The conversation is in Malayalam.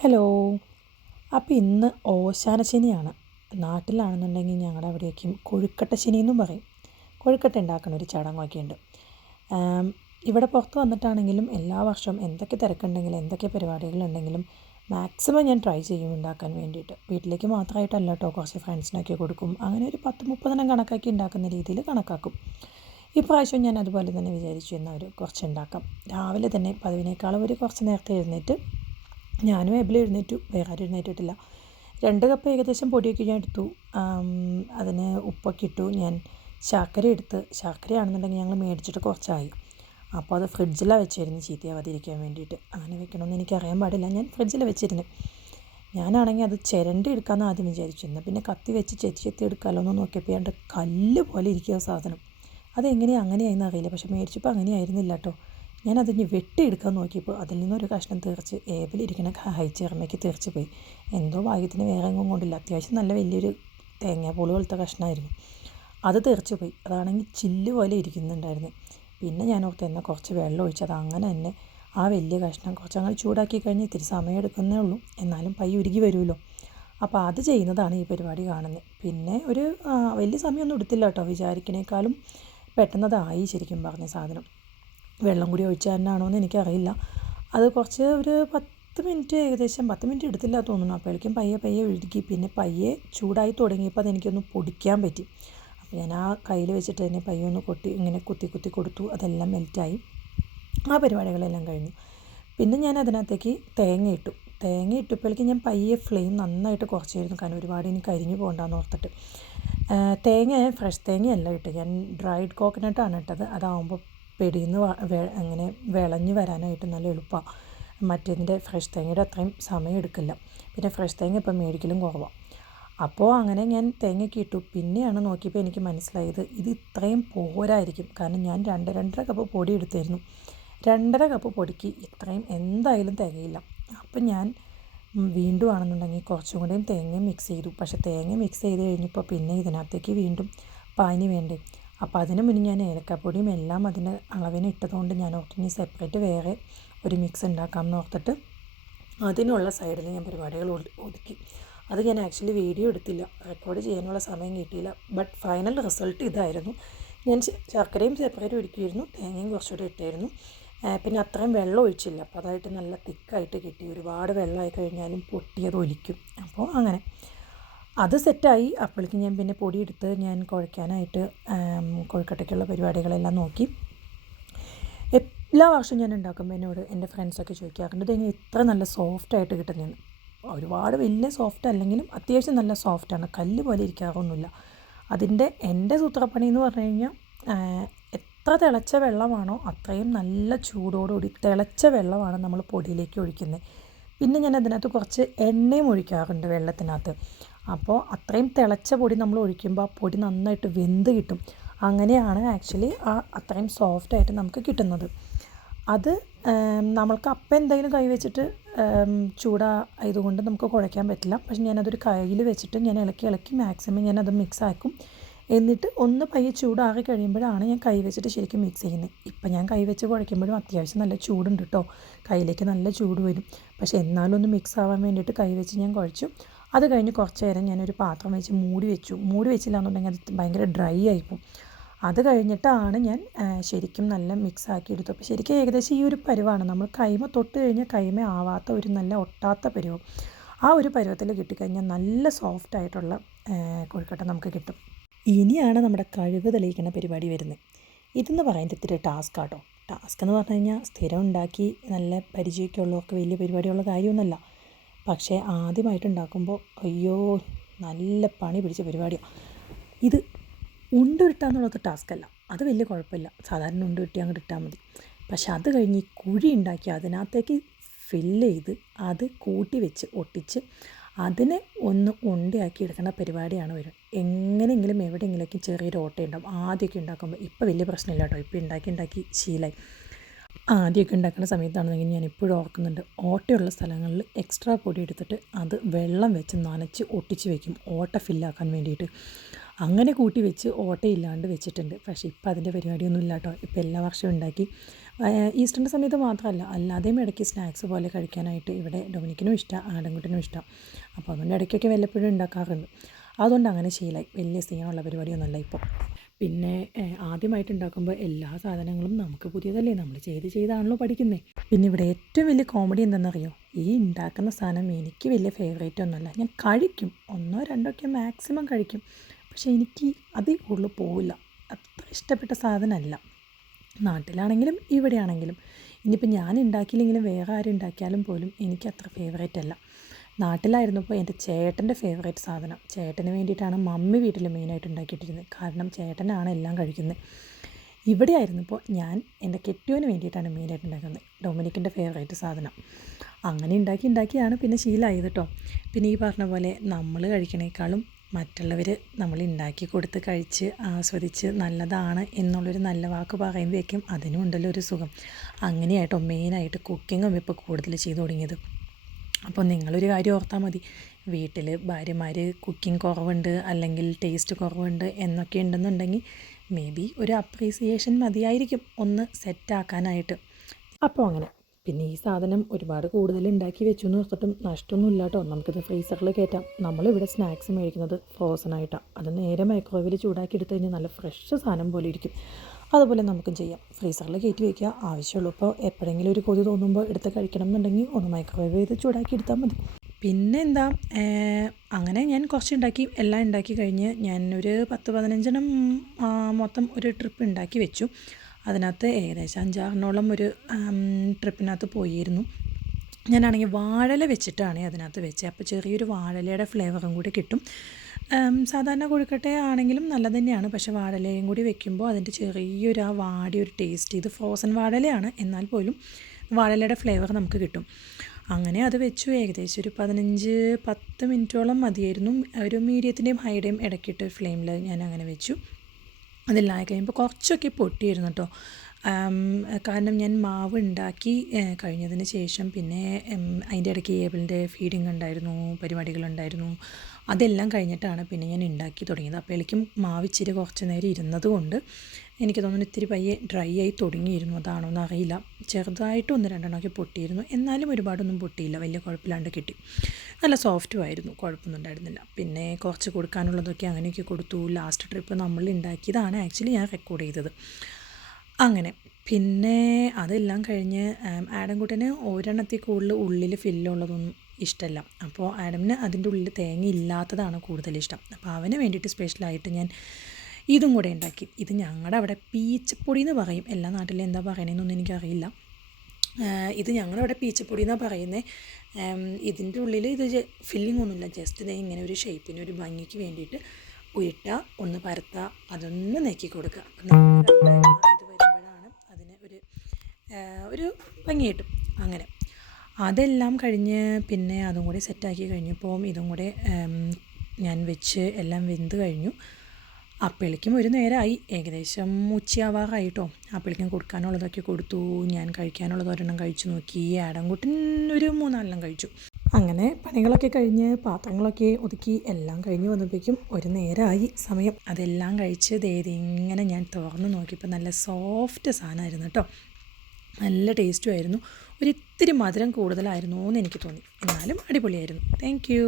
ഹലോ. അപ്പോൾ ഇന്ന് ഓശാന ശനിയാണ്. നാട്ടിലാണെന്നുണ്ടെങ്കിൽ ഞങ്ങളുടെ അവിടേക്കും കൊഴുക്കട്ട ശനി എന്നും പറയും. കൊഴുക്കട്ട ഉണ്ടാക്കുന്ന ഒരു ചടങ്ങൊക്കെ ഉണ്ട്. ഇവിടെ പുറത്ത് വന്നിട്ടാണെങ്കിലും എല്ലാ വർഷവും എന്തൊക്കെ തിരക്കുണ്ടെങ്കിലും എന്തൊക്കെ പരിപാടികളുണ്ടെങ്കിലും മാക്സിമം ഞാൻ ട്രൈ ചെയ്യും ഉണ്ടാക്കാൻ വേണ്ടിയിട്ട്. വീട്ടിലേക്ക് മാത്രമായിട്ടല്ല കേട്ടോ, കുറച്ച് ഫ്രണ്ട്സിനൊക്കെ കൊടുക്കും. അങ്ങനെ ഒരു 10-30 കണക്കാക്കി ഉണ്ടാക്കുന്ന രീതിയിൽ കണക്കാക്കും. ഇപ്രാവശ്യം ഞാൻ അതുപോലെ തന്നെ വിചാരിച്ചു എന്നാൽ കുറച്ച് ഉണ്ടാക്കാം. രാവിലെ തന്നെ പതിവിനേക്കാളും കുറച്ച് നേരത്തെ എഴുന്നേറ്റ് ഞാനും എഴുന്നേറ്റു, വേറെ ആരും എഴുന്നേറ്റിട്ടില്ല. 2 കപ്പ് ഏകദേശം പൊടിയൊക്കെ ഞാൻ എടുത്തു. അതിന് ഉപ്പൊക്കെ ഇട്ടു. ഞാൻ ശർക്കര എടുത്ത്, ശർക്കരയാണെന്നുണ്ടെങ്കിൽ ഞങ്ങൾ മേടിച്ചിട്ട് കുറച്ചായി. അപ്പോൾ അത് ഫ്രിഡ്ജിലാണ് വെച്ചിരുന്നു ചീത്തയാവാതിരിക്കാൻ വേണ്ടിയിട്ട്. അങ്ങനെ വെക്കണമെന്ന് എനിക്കറിയാൻ പാടില്ല, ഞാൻ ഫ്രിഡ്ജിൽ വെച്ചിരുന്നു. ഞാനാണെങ്കിൽ അത് ചിരണ്ടി എടുക്കാമെന്ന് ആദ്യം വിചാരിച്ചു. എന്നാൽ പിന്നെ കത്തി വെച്ച് ചെത്തി എടുക്കാമല്ലോ എന്ന് നോക്കിയപ്പോൾ എൻ്റെ കല്ല് പോലെ ഇരിക്കുക സാധനം. അതെങ്ങനെയാണ് അങ്ങനെയായെന്ന് അറിയില്ല, പക്ഷെ മേടിച്ചപ്പോൾ അങ്ങനെയായിരുന്നില്ല കേട്ടോ. ഞാനതിന് വെട്ടിയെടുക്കാൻ നോക്കിയപ്പോൾ അതിൽ നിന്നൊരു കഷ്ണം തെറിച്ച് ഏബിലിരിക്കണ ഹൈച്ചേർമ്മയ്ക്ക് തെറിച്ച് പോയി. എന്തോ ഭാഗ്യത്തിന് വേറെ എങ്ങും കൊണ്ടില്ല. അത്യാവശ്യം നല്ല വലിയൊരു തേങ്ങാപ്പൂള് പോലത്തെ കഷ്ണമായിരുന്നു. അത് തെറിച്ച് പോയി. അതാണെങ്കിൽ ചില്ല് പോലെ ഇരിക്കുന്നുണ്ടായിരുന്നു. പിന്നെ ഞാൻ ഓർത്ത് എന്നാൽ കുറച്ച് വെള്ളം ഒഴിച്ചത് അങ്ങനെ തന്നെ ആ വലിയ കഷ്ണം കുറച്ച് അങ്ങനെ ചൂടാക്കി കഴിഞ്ഞ് ഇത്തിരി സമയം എടുക്കുന്നേ ഉള്ളൂ, എന്നാലും പൈ ഉരുകി വരുമല്ലോ. അപ്പോൾ അത് ചെയ്യുന്നതാണ് ഈ പരിപാടി കാണുന്നത്. പിന്നെ ഒരു വലിയ സമയമൊന്നും എടുത്തില്ല കേട്ടോ, വിചാരിക്കണേക്കാളും പെട്ടെന്നതായി ശരിക്കും പറഞ്ഞ സാധനം. വെള്ളം കൂടി ഒഴിച്ചാൽ തന്നെയാണോ എന്ന് എനിക്കറിയില്ല. അത് കുറച്ച് ഒരു 10 മിനിറ്റ്, ഏകദേശം 10 മിനിറ്റ് എടുത്തില്ല തോന്നുന്നു. അപ്പോഴേക്കും പയ്യെ ഒഴുകി. പിന്നെ പയ്യെ ചൂടായി തുടങ്ങിയപ്പോൾ അതെനിക്കൊന്ന് പൊടിക്കാൻ പറ്റി. അപ്പോൾ ഞാൻ ആ കയ്യിൽ വെച്ചിട്ട് തന്നെ പയ്യെ ഒന്ന് ഇങ്ങനെ കുത്തി കൊടുത്തു. അതെല്ലാം മെൽറ്റായി. ആ പരിപാടികളെല്ലാം കഴിഞ്ഞു. പിന്നെ ഞാൻ അതിനകത്തേക്ക് തേങ്ങ ഇട്ടപ്പോഴേക്കും ഞാൻ പയ്യെ ഫ്ലെയിം നന്നായിട്ട് കുറച്ചായിരുന്നു, കാരണം ഒരുപാട് ഇനി കരിഞ്ഞു പോകണ്ടെന്ന് ഓർത്തിട്ട്. തേങ്ങ ഞാൻ ഫ്രഷ് തേങ്ങയല്ല ഇട്ട്, ഞാൻ ഡ്രൈഡ് കോക്കനട്ടാണ് ഇട്ടത്. അതാവുമ്പോൾ പെടിന്ന് അങ്ങനെ വിളഞ്ഞ് വരാനായിട്ട് നല്ല എളുപ്പമാണ്. മറ്റേതിൻ്റെ ഫ്രഷ് തേങ്ങയുടെ അത്രയും സമയം എടുക്കില്ല. പിന്നെ ഫ്രഷ് തേങ്ങ ഇപ്പം മേടിക്കലും കുറവാണ്. അപ്പോൾ അങ്ങനെ ഞാൻ തേങ്ങയൊക്കെ ഇട്ടു. പിന്നെയാണ് നോക്കിയപ്പോൾ എനിക്ക് മനസ്സിലായത് ഇത് ഇത്രയും പോരായിരിക്കും, കാരണം ഞാൻ 2-2.5 കപ്പ് പൊടി എടുത്തായിരുന്നു. 2.5 കപ്പ് പൊടിക്ക് ഇത്രയും എന്തായാലും തികയില്ല. അപ്പം ഞാൻ വീണ്ടും ആണെന്നുണ്ടെങ്കിൽ കുറച്ചും കൂടെയും തേങ്ങ മിക്സ് ചെയ്തു. പക്ഷേ തേങ്ങ മിക്സ് ചെയ്ത് കഴിഞ്ഞപ്പോൾ പിന്നെ ഇതിനകത്തേക്ക് വീണ്ടും പാനി വേണ്ടേ. അപ്പോൾ അതിന് മുന്നേ ഞാൻ ഏലക്കപ്പൊടിയും എല്ലാം അതിന് അളവിന് ഇട്ടതുകൊണ്ട് ഞാൻ ഓർത്തിനി സെപ്പറേറ്റ് വേറെ ഒരു മിക്സ് ഉണ്ടാക്കാമെന്ന് ഓർത്തിട്ട് അതിനുള്ള സൈഡിൽ ഞാൻ പരിപാടികൾ ഒതുക്കി. അത് ഞാൻ ആക്ച്വലി വീഡിയോ എടുത്തില്ല, റെക്കോർഡ് ചെയ്യാനുള്ള സമയം കിട്ടിയില്ല. ബട്ട് ഫൈനൽ റിസൾട്ട് ഇതായിരുന്നു. ഞാൻ ശർക്കരയും സെപ്പറേറ്റ് ഒരുക്കിയിരുന്നു, തേങ്ങയും കുറച്ചുകൂടെ ഇട്ടായിരുന്നു. പിന്നെ അത്രയും വെള്ളം ഒഴിച്ചില്ല, അപ്പോൾ അതായിട്ട് നല്ല തിക്കായിട്ട് കിട്ടി. ഒരുപാട് വെള്ളമായി കഴിഞ്ഞാലും പൊട്ടിയത് ഒലിക്കും. അപ്പോൾ അങ്ങനെ അത് സെറ്റായി. അപ്പോഴേക്കും ഞാൻ പിന്നെ പൊടിയെടുത്ത് ഞാൻ കുഴയ്ക്കാനായിട്ട് കൊഴുക്കട്ടയ്ക്കുള്ള പരിപാടികളെല്ലാം നോക്കി. എല്ലാ വർഷവും ഞാൻ ഉണ്ടാക്കുമ്പോൾ എന്നോട് എൻ്റെ ഫ്രണ്ട്സൊക്കെ ചോദിക്കാറുണ്ട് ഇതെങ്ങനെ ഇത്ര നല്ല സോഫ്റ്റായിട്ട് കിട്ടുന്നതെന്ന്. ഒരുപാട് വലിയ സോഫ്റ്റ് അല്ലെങ്കിലും അത്യാവശ്യം നല്ല സോഫ്റ്റാണ്, കല്ല് പോലെ ഇരിക്കാറൊന്നുമില്ല. എൻ്റെ സൂത്രപ്പണി എന്ന് പറഞ്ഞു കഴിഞ്ഞാൽ എത്ര തിളച്ച വെള്ളമാണോ അത്രയും നല്ല ചൂടോടുകൂടി തിളച്ച വെള്ളമാണ് നമ്മൾ പൊടിയിലേക്ക് ഒഴിക്കുന്നത്. പിന്നെ ഞാൻ അതിനകത്ത് കുറച്ച് എണ്ണയും ഒഴിക്കാറുണ്ട് വെള്ളത്തിനകത്ത്. അപ്പോൾ അത്രയും തിളച്ച പൊടി നമ്മൾ ഒഴിക്കുമ്പോൾ ആ പൊടി നന്നായിട്ട് വെന്ത് കിട്ടും. അങ്ങനെയാണ് ആക്ച്വലി അത്രയും സോഫ്റ്റായിട്ട് നമുക്ക് കിട്ടുന്നത്. അത് നമ്മൾക്ക് അപ്പം എന്തെങ്കിലും കൈ വെച്ചിട്ട് ചൂടായതുകൊണ്ട് നമുക്ക് കുഴയ്ക്കാൻ പറ്റില്ല. പക്ഷെ ഞാനതൊരു കയ്യിൽ വെച്ചിട്ട് ഞാൻ ഇളക്കി മാക്സിമം ഞാനത് മിക്സ് ആക്കും. എന്നിട്ട് ഒന്ന് പയ്യെ ചൂടാറി കഴിയുമ്പോഴാണ് ഞാൻ കൈ വെച്ചിട്ട് ശരിക്കും മിക്സ് ചെയ്യുന്നത്. ഇപ്പം ഞാൻ കൈ വെച്ച് കുഴയ്ക്കുമ്പോഴും അത്യാവശ്യം നല്ല ചൂടുണ്ട് കേട്ടോ, കയ്യിലേക്ക് നല്ല ചൂട് വരും. പക്ഷേ എന്നാലും ഒന്ന് മിക്സ് ആവാൻ വേണ്ടിയിട്ട് കൈ വെച്ച് ഞാൻ കുഴച്ചു. അത് കഴിഞ്ഞ് കുറച്ച് നേരം ഞാനൊരു പാത്രം വെച്ച് മൂടി വെച്ചില്ല എന്നുണ്ടെങ്കിൽ അത് ഭയങ്കര ഡ്രൈ ആയിപ്പോവും. അത് കഴിഞ്ഞിട്ടാണ് ഞാൻ ശരിക്കും നല്ല മിക്സ് ആക്കി എടുത്തു. അപ്പോൾ ശരിക്കും ഏകദേശം ഈ ഒരു പരുവാണ്, നമ്മൾ കൈമ തൊട്ട് കഴിഞ്ഞാൽ കൈമ ആവാത്ത ഒരു നല്ല ഒട്ടാത്ത പരുവം. ആ ഒരു പരുവത്തിൽ കിട്ടിക്കഴിഞ്ഞാൽ നല്ല സോഫ്റ്റായിട്ടുള്ള കൊഴുക്കട്ട നമുക്ക് കിട്ടും. ഇനിയാണ് നമ്മുടെ കഴിവ് തെളിയിക്കുന്ന പരിപാടി വരുന്നത്. ഇതെന്ന് പറയുന്നത് ഇത്തിരി ടാസ്ക് ആട്ടോ. ടാസ്ക് എന്ന് പറഞ്ഞു കഴിഞ്ഞാൽ സ്ഥിരം ഉണ്ടാക്കി നല്ല പരിചയമൊക്കെ ഉള്ളവർക്ക് വലിയ പരിപാടിയുള്ള കാര്യമൊന്നുമല്ല. പക്ഷേ ആദ്യമായിട്ട് ഉണ്ടാക്കുമ്പോൾ അയ്യോ നല്ല പണി പിടിച്ച പരിപാടിയാണ് ഇത്. ഉരുട്ടാന്നുള്ളത് ടാസ്കല്ല, അത് വലിയ കുഴപ്പമില്ല, സാധാരണ ഉരുട്ടി അങ്ങോട്ട് ഇട്ടാൽ മതി. പക്ഷെ അത് കഴിഞ്ഞ് ഈ കുഴി ഉണ്ടാക്കി അതിനകത്തേക്ക് ഫില്ല് ചെയ്ത് അത് കൂട്ടി വെച്ച് ഒട്ടിച്ച് അതിനെ ഒന്ന് ഉണ്ടയാക്കി എടുക്കുന്ന പരിപാടിയാണ് വരും. എങ്ങനെയെങ്കിലും എവിടെയെങ്കിലേക്ക് ചെറിയൊരു ഓട്ടയുണ്ടാവും ആദ്യമൊക്കെ ഉണ്ടാക്കുമ്പോൾ. ഇപ്പോൾ വലിയ പ്രശ്നമില്ല കേട്ടോ, ഇപ്പോൾ ഉണ്ടാക്കി ശീലമായി. ആദ്യമൊക്കെ ഉണ്ടാക്കുന്ന സമയത്താണെന്നെങ്കിൽ ഞാൻ ഇപ്പോഴും ഓർക്കുന്നുണ്ട്, ഓട്ടയുള്ള സ്ഥലങ്ങളിൽ എക്സ്ട്രാ പൊടി എടുത്തിട്ട് അത് വെള്ളം വെച്ച് നനച്ച് ഒട്ടിച്ച് വെക്കും ഓട്ട ഫില്ലാക്കാൻ വേണ്ടിയിട്ട്. അങ്ങനെ കൂട്ടി വെച്ച് ഓട്ടയില്ലാണ്ട് വെച്ചിട്ടുണ്ട്. പക്ഷേ ഇപ്പോൾ അതിൻ്റെ പരിപാടിയൊന്നും ഇല്ല കേട്ടോ. ഇപ്പോൾ എല്ലാ വർഷവും ഉണ്ടാക്കി ഈസ്റ്ററിൻ്റെ സമയത്ത് മാത്രമല്ല, അല്ലാതെയും ഇടയ്ക്ക് സ്നാക്സ് പോലെ കഴിക്കാനായിട്ട് ഇവിടെ ഡൊമിനിക്കിനും ഇഷ്ടമാണ്, ആടൻകുട്ടനും ഇഷ്ടമാണ്. അപ്പോൾ അതുകൊണ്ട് ഇടയ്ക്കൊക്കെ വല്ലപ്പോഴും ഉണ്ടാക്കാറുണ്ട്. അതുകൊണ്ട് അങ്ങനെ ശീലമായി. വലിയ സീനുള്ള പരിപാടിയൊന്നുമല്ല ഇപ്പോൾ. പിന്നെ ആദ്യമായിട്ട് ഉണ്ടാക്കുമ്പോൾ എല്ലാ സാധനങ്ങളും നമുക്ക് പുതിയതല്ലേ, നമ്മൾ ചെയ്താണല്ലോ പഠിക്കുന്നത്. പിന്നെ ഇവിടെ ഏറ്റവും വലിയ കോമഡി എന്താണെന്നറിയോ, ഈ ഉണ്ടാക്കുന്ന സാധനം എനിക്ക് വലിയ ഫേവറേറ്റ് ഒന്നുമല്ല. ഞാൻ കഴിക്കും, 1-2 ഒക്കെ മാക്സിമം കഴിക്കും. പക്ഷേ എനിക്ക് അതിൽ കൂടുതൽ പോവില്ല. അത്ര ഇഷ്ടപ്പെട്ട സാധനമല്ല. നാട്ടിലാണെങ്കിലും ഇവിടെയാണെങ്കിലും. ഇനിയിപ്പോൾ ഞാൻ ഉണ്ടാക്കിയില്ലെങ്കിലും വേറെ ആരും ഉണ്ടാക്കിയാലും പോലും എനിക്കത്ര ഫേവറേറ്റ് അല്ല. നാട്ടിലായിരുന്നപ്പോൾ എൻ്റെ ചേട്ടൻ്റെ ഫേവറേറ്റ് സാധനം. ചേട്ടന് വേണ്ടിയിട്ടാണ് മമ്മി വീട്ടിൽ മെയിനായിട്ട് ഉണ്ടാക്കിയിട്ടിരുന്നത്. കാരണം ചേട്ടനാണ് എല്ലാം കഴിക്കുന്നത്. ഇവിടെ ആയിരുന്നപ്പോൾ ഞാൻ എൻ്റെ കെട്ടിയോന് വേണ്ടിയിട്ടാണ് മെയിനായിട്ട് ഉണ്ടാക്കുന്നത്. ഡൊമിനിക്കിൻ്റെ ഫേവറേറ്റ് സാധനം. അങ്ങനെ ഉണ്ടാക്കിയാണ് പിന്നെ ശീലമായത് കേട്ടോ. പിന്നെ ഈ പറഞ്ഞ പോലെ നമ്മൾ കഴിക്കണേക്കാളും മറ്റുള്ളവർ നമ്മൾ ഉണ്ടാക്കി കൊടുത്ത് കഴിച്ച് ആസ്വദിച്ച് നല്ലതാണ് എന്നുള്ളൊരു നല്ല വാക്ക് പറയുമ്പോഴേക്കും അതിനും ഉണ്ടല്ലോ ഒരു സുഖം. അങ്ങനെയായിട്ടോ മെയിനായിട്ട് കുക്കിങ്ങും ഇപ്പോൾ കൂടുതൽ ചെയ്തു തുടങ്ങിയത്. അപ്പോൾ നിങ്ങളൊരു കാര്യം ഓർത്താൽ മതി, വീട്ടിൽ ഭാര്യമാർ കുക്കിംഗ് കുറവുണ്ട് അല്ലെങ്കിൽ ടേസ്റ്റ് കുറവുണ്ട് എന്നൊക്കെ ഉണ്ടെന്നുണ്ടെങ്കിൽ മേ ബി ഒരു അപ്രീസിയേഷൻ മതിയായിരിക്കും ഒന്ന് സെറ്റാക്കാനായിട്ട്. അപ്പോൾ അങ്ങനെ പിന്നെ ഈ സാധനം ഒരുപാട് കൂടുതൽ ഉണ്ടാക്കി വെച്ചു എന്ന് ഓർത്തിട്ടും നഷ്ടമൊന്നുമില്ല കേട്ടോ. നമുക്കിത് ഫ്രീസറിൽ കയറ്റാം. നമ്മളിവിടെ സ്നാക്സ് മേടിക്കുന്നത് ഫ്രോസണായിട്ടാണ്. അത് നേരെ മൈക്രോവേവിൽ ചൂടാക്കി എടുത്തു കഴിഞ്ഞാൽ നല്ല ഫ്രഷ് സാധനം പോലെ ഇരിക്കും. അതുപോലെ നമുക്കും ചെയ്യാം. ഫ്രീസറിൽ കയറ്റി വയ്ക്കുക, ആവശ്യമുള്ളൂ. ഇപ്പോൾ എപ്പോഴെങ്കിലും ഒരു കൊതി തോന്നുമ്പോൾ എടുത്ത് കഴിക്കണം എന്നുണ്ടെങ്കിൽ ഒന്ന് മൈക്രോവേവ് ചെയ്ത് ചൂടാക്കി എടുത്താൽ മതി. പിന്നെ എന്താ, അങ്ങനെ ഞാൻ കുറച്ച് എല്ലാം ഉണ്ടാക്കി കഴിഞ്ഞ് ഞാൻ ഒരു 10-15 മൊത്തം ഒരു ട്രിപ്പ് ഉണ്ടാക്കി വെച്ചു. അതിനകത്ത് ഏകദേശം 5-6 ഒരു ട്രിപ്പിനകത്ത് പോയിരുന്നു. ഞാനാണെങ്കിൽ വാഴല വെച്ചിട്ടാണ് അതിനകത്ത് വെച്ചത്. അപ്പോൾ ചെറിയൊരു വാഴലയുടെ ഫ്ലേവറും കൂടി കിട്ടും. സാധാരണ കൊഴുക്കട്ട ആണെങ്കിലും നല്ലത് തന്നെയാണ്, പക്ഷേ വാഴലയും കൂടി വെക്കുമ്പോൾ അതിൻ്റെ ചെറിയൊരു വാടിയൊരു ടേസ്റ്റ്, ഇത് ഫ്രോസൺ വാഴലയാണ് എന്നാൽ പോലും വാഴലയുടെ ഫ്ലേവർ നമുക്ക് കിട്ടും. അങ്ങനെ അത് വെച്ചു. ഏകദേശം ഒരു 15-10 മിനിറ്റോളം മതിയായിരുന്നു. ഒരു മീഡിയത്തിൻ്റെയും ഹൈയുടെയും ഇടയ്ക്കിട്ട് ഫ്ലെയിമിൽ ഞാൻ അങ്ങനെ വെച്ചു. അതെല്ലാം കഴിയുമ്പോൾ കുറച്ചൊക്കെ പൊട്ടിയിരുന്നു കേട്ടോ. കാരണം ഞാൻ മാവ് ഉണ്ടാക്കി കഴിഞ്ഞതിന് ശേഷം പിന്നെ അതിൻ്റെ ഇടയ്ക്ക് ഏബിളിൻ്റെ ഫീഡിങ് ഉണ്ടായിരുന്നു, പരിപാടികളുണ്ടായിരുന്നു. അതെല്ലാം കഴിഞ്ഞിട്ടാണ് പിന്നെ ഞാൻ ഉണ്ടാക്കി തുടങ്ങിയത്. അപ്പോഴേക്കും മാവ് ഇച്ചിരി കുറച്ച് നേരം ഇരുന്നത് കൊണ്ട് എനിക്ക് തോന്നുന്നു ഇത്തിരി പയ്യെ ഡ്രൈ ആയി തുടങ്ങിയിരുന്നു. അതാണോ എന്നറിയില്ല. ചെറുതായിട്ട് 1-2 പൊട്ടിയിരുന്നു, എന്നാലും ഒരുപാടൊന്നും പൊട്ടിയില്ല, വലിയ കുഴപ്പമില്ലാണ്ട് കിട്ടി. നല്ല സോഫ്റ്റും ആയിരുന്നു, കുഴപ്പമൊന്നും ഉണ്ടായിരുന്നില്ല. പിന്നെ കുറച്ച് കൊടുക്കാനുള്ളതൊക്കെ അങ്ങനെയൊക്കെ കൊടുത്തു. ലാസ്റ്റ് ട്രിപ്പ് നമ്മൾ ഉണ്ടാക്കിയതാണ് ആക്ച്വലി ഞാൻ റെക്കോർഡ് ചെയ്തത്. അങ്ങനെ പിന്നെ അതെല്ലാം കഴിഞ്ഞ് ആഡംകുട്ടന് ഒരെണ്ണത്തിൽ കൂടുതൽ ഉള്ളിൽ ഫില്ലുള്ളതൊന്നും ഇഷ്ടമല്ല. അപ്പോൾ ആഡമിന് അതിൻ്റെ ഉള്ളിൽ തേങ്ങ ഇല്ലാത്തതാണ് കൂടുതലിഷ്ടം. അപ്പോൾ അവന് വേണ്ടിയിട്ട് സ്പെഷ്യലായിട്ട് ഞാൻ ഇതും കൂടെ ഉണ്ടാക്കി. ഇത് ഞങ്ങളുടെ അവിടെ പീച്ചപ്പൊടി എന്ന് പറയും. എല്ലാ നാട്ടിലും എന്താ പറയണതെന്നൊന്നും എനിക്കറിയില്ല. ഇത് ഞങ്ങളുടെ അവിടെ പീച്ചപ്പൊടി എന്നാണ് പറയുന്നത്. ഇതിൻ്റെ ഉള്ളിൽ ഇത് ഫില്ലിംഗ് ഒന്നുമില്ല, ജസ്റ്റ് ഇത് ഇങ്ങനെ ഒരു ഷേപ്പിന് ഒരു ഭംഗിക്ക് വേണ്ടിയിട്ട് ഉരുട്ടുക, ഒന്ന് പരത്തുക, അതൊന്ന് നെക്കി കൊടുക്കുക. ഇത് വരുമ്പോഴാണ് അതിന് ഒരു ഭംഗി കിട്ടും. അങ്ങനെ അതെല്ലാം കഴിഞ്ഞ് പിന്നെ അതും കൂടി സെറ്റാക്കി കഴിഞ്ഞപ്പോൾ ഇതും കൂടെ ഞാൻ വെച്ച് എല്ലാം വെന്ത് കഴിഞ്ഞു. അപ്പോഴേക്കും ഒരു നേരമായി, ഏകദേശം ഉച്ചയാവാറായിട്ടോ. അപ്പോഴേക്കും കൊടുക്കാനുള്ളതൊക്കെ കൊടുത്തു. ഞാൻ കഴിക്കാനുള്ളത് ഒരെണ്ണം കഴിച്ചു നോക്കി. ആടൻകുട്ടൻ ഒരു 3-4 കഴിച്ചു. അങ്ങനെ പണികളൊക്കെ കഴിഞ്ഞ് പാത്രങ്ങളൊക്കെ ഒതുക്കി എല്ലാം കഴിഞ്ഞ് വന്നപ്പോഴേക്കും ഒരു നേരമായി സമയം. അതെല്ലാം കഴിച്ച് ഇങ്ങനെ ഞാൻ തുറന്ന് നോക്കിയപ്പോൾ നല്ല സോഫ്റ്റ് സാധനമായിരുന്നു കേട്ടോ. നല്ല ടേസ്റ്റും ആയിരുന്നു. ഒരിത്തിരി മധുരം കൂടുതലായിരുന്നു എന്ന് എനിക്ക് തോന്നി, എന്നാലും അടിപൊളിയായിരുന്നു. Thank you.